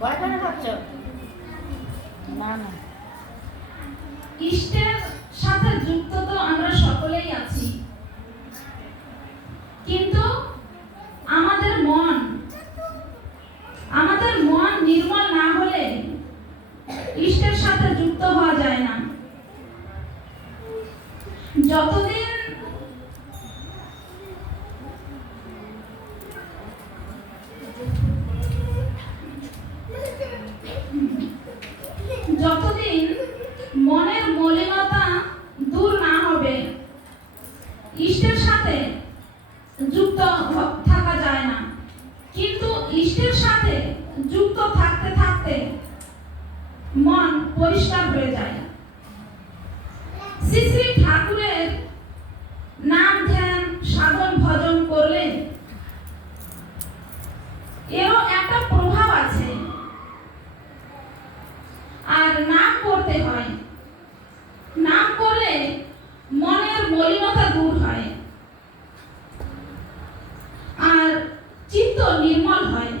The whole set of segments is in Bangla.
বয়ফ্রেন্ড ভাবছ? না না, ইষ্টের সাথে যুক্ত তো আমরা সকলেই আছি, কিন্তু আমাদের মন নির্মল না হলে ইষ্টের সাথে যুক্ত হওয়া যায় না। যতদিন মনের মলিনতা দূর না হবে, ইষ্টের সাথে যুক্ত থাকা যায় না। কিন্তু ইষ্টের সাথে যুক্ত থাকতে থাকতে মন পরিষ্কার হয়ে যায়। শ্রী শ্রী ঠাকুরের নাম ধ্যান সাধন ভজন করলে এরও একটা প্রভাব আছে। আর নাম করতে হয়, নাম করলে মনের মলিনতা দূর হয় আর চিত্ত নির্মল হয়।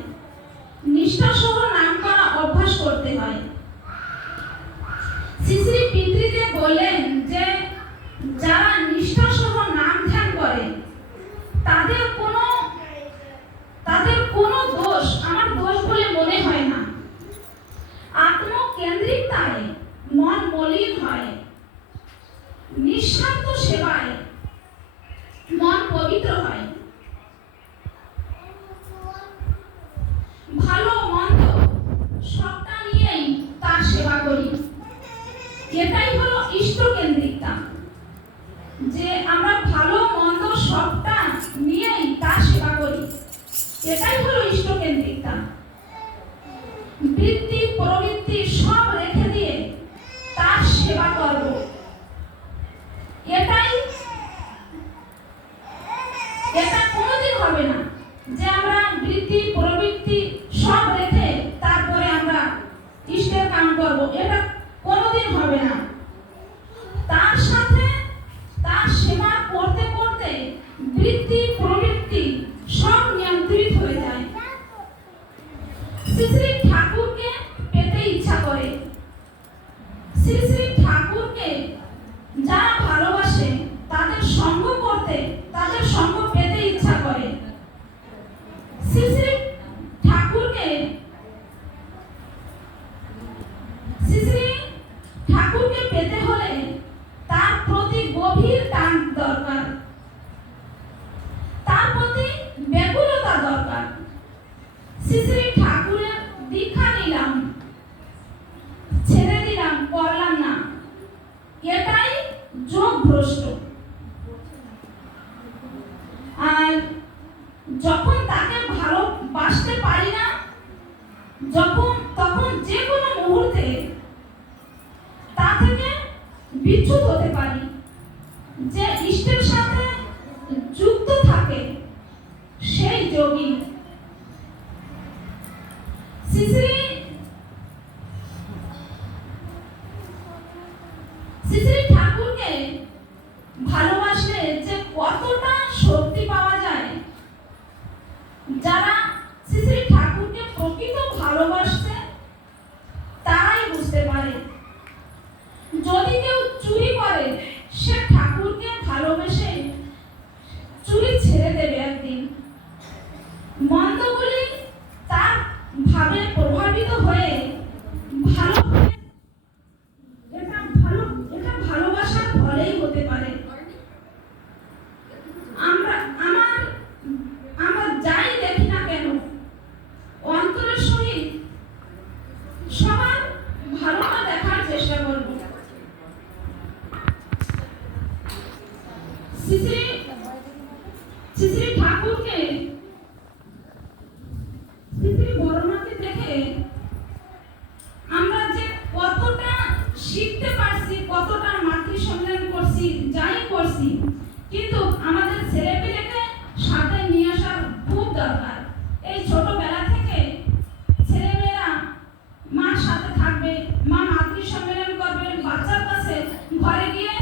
নিষ্ঠা সহ নাম করা অভ্যাস করতে হয়। শ্রী শ্রী পিতৃদেব বললেন যে যারা নিষ্ঠা সহ নাম ধ্যান করে তাদের কোনো দোষ আমার দোষ বলে মনে হয় না। আত্মকেন্দ্রিকতায় মন মলিন হয়, নিঃস্বার্থ সেবায় মন পবিত্র হয়। ভালো মন্দ সবটা নিয়েই তার সেবা করি, এটাই হলো ইষ্টকেন্দ্রিকতা। যে আমরা ভালো মন্দ সবটা নিয়েই তার সেবা করি, এটাই হলো ইষ্টকেন্দ্রিকতা। বৃত্তি প্রবৃত্তি সব রেখে দিয়ে তার সেবা করব, এটা কোনোদিন হবে না যে আমরা বৃত্তি প্রবৃত্তি সব রেখে তারপরে আমরা ইষ্টের কাম করব, এটা কোনোদিন হবে না। তার সাথে তার সেবা করতে করতে বৃত্তি প্রবৃত্তি সব নিয়ন্ত্রিত হয়ে যায়। শ্রী শ্রী ঠাকুরকে পেতে ইচ্ছা করে, শ্রী শ্রী ঠাকুরকে যারা ভালোবাসে তাদের সঙ্গ করতে, তাদের সঙ্গ পেতে ইচ্ছা করে। শ্রী শ্রী ঠাকুরকে পেতে হলে তার প্রতি গভীর টান দরকার, তার প্রতি ব্যাকুলতা দরকার। শ্রী শ্রী ঠাকুরের দীক্ষা নিলাম, ছেড়ে দিলাম, করলাম না, এটাই যোগ ভ্রষ্ট। আর যখন তাকে ভালোবাসতে পারি না, তখন যে কোনো মুহূর্তে তা থেকে বিচ্যুত হতে পারি। যে ইষ্টের সাথে যুক্ত থাকে সেই যোগী। শ্রী শ্রী ঠাকুরকে ভালোবাসলে যে কতটা শক্তি পাওয়া যায়, যারা শ্রী শ্রী ঠাকুরকে প্রকৃত ভালোবাসছে তারাই বুঝতে পারে। যদি কেউ চুরি করে সে ঠাকুরকে ভালোবেসে চুরি ছেড়ে দেবে একদিন। মন্দগুলি তার ভাবে প্রভাবিত হয়ে ভালো হবে, এটা ভালোবাসার ফলেই হতে পারে। আমরা যাই দেখি না কেন অন্তরের সহিত সবার ভালোটা দেখার চেষ্টা করব। শ্রী শ্রী ঠাকুরকে, শ্রী শ্রী বড়মাকে দেখে আমরা যে কতটা শিখতে পারছি, কতটা মাতৃ সম্মেলন করছি, যাই করছি, কিন্তু আমাদের ছেলেপেলেকে সাথে নিয়ে আসার খুব দরকার। এই ছোটবেলা থেকে ছেলেমেয়েরা মার সাথে থাকবে, মা মাতৃ সম্মেলন করবে, বাচ্চার কাছে ঘরে গিয়ে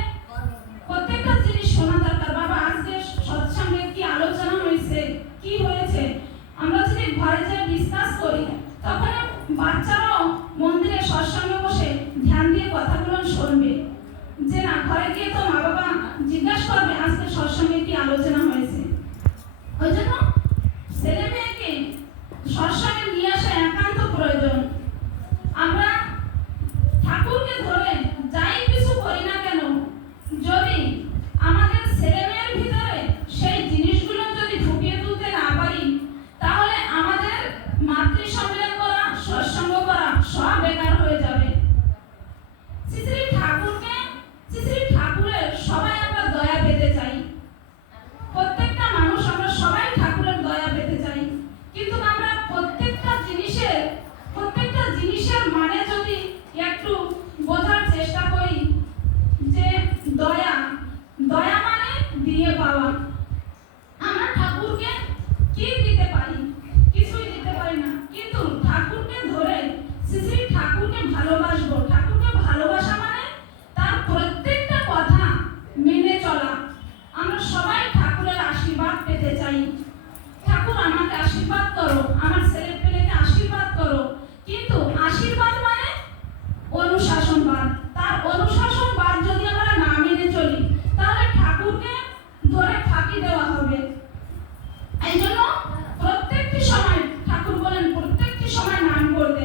প্রত্যেকটা জিনিস শোনা দরকার। বাবা আজকে সৎসঙ্গে কি আলোচনা হয়েছে, কি চাই। ঠাকুর আমাকে আশীর্বাদ করো, আমার ছেলে পেলেকে আশীর্বাদ করো, কিন্তু আশীর্বাদ মানে অনুশাসনবাদ। তার অনুশাসনবাদ যদি আমরা না মেনে চলি তাহলে ঠাকুরকে ধরে ফাঁকি দেওয়া হবে। এই জন্য প্রত্যেকটি সময় ঠাকুর বলেন প্রত্যেকটি সময় নাম করতে,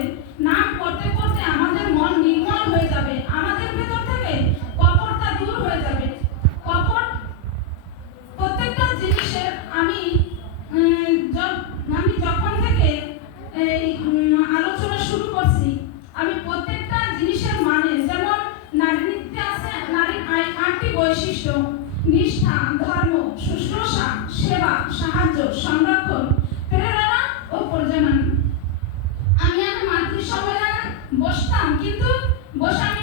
নাম করতে করতে আমাদের মন নির্মল হয়ে যাবে, আমাদের ভেতর থেকে কপটতা দূর হয়ে যাবে। কপট প্রত্যেকটা জিনিসের আমি যখন থেকে এই আলোচনা শুরু করছি, আমি প্রত্যেকটা জিনিসের মানে, যেমন নারী নৃত্যে আছে নারীর 8টি বৈশিষ্ট্য: নিষ্ঠা, ধর্ম, শুশ্রূষা, সেবা, সাহায্য, সংরক্ষণ, প্রেরণা ও প্রজনন। আমি আমার মাতৃ সম্মেলনে বসতাম, কিন্তু বসে আমি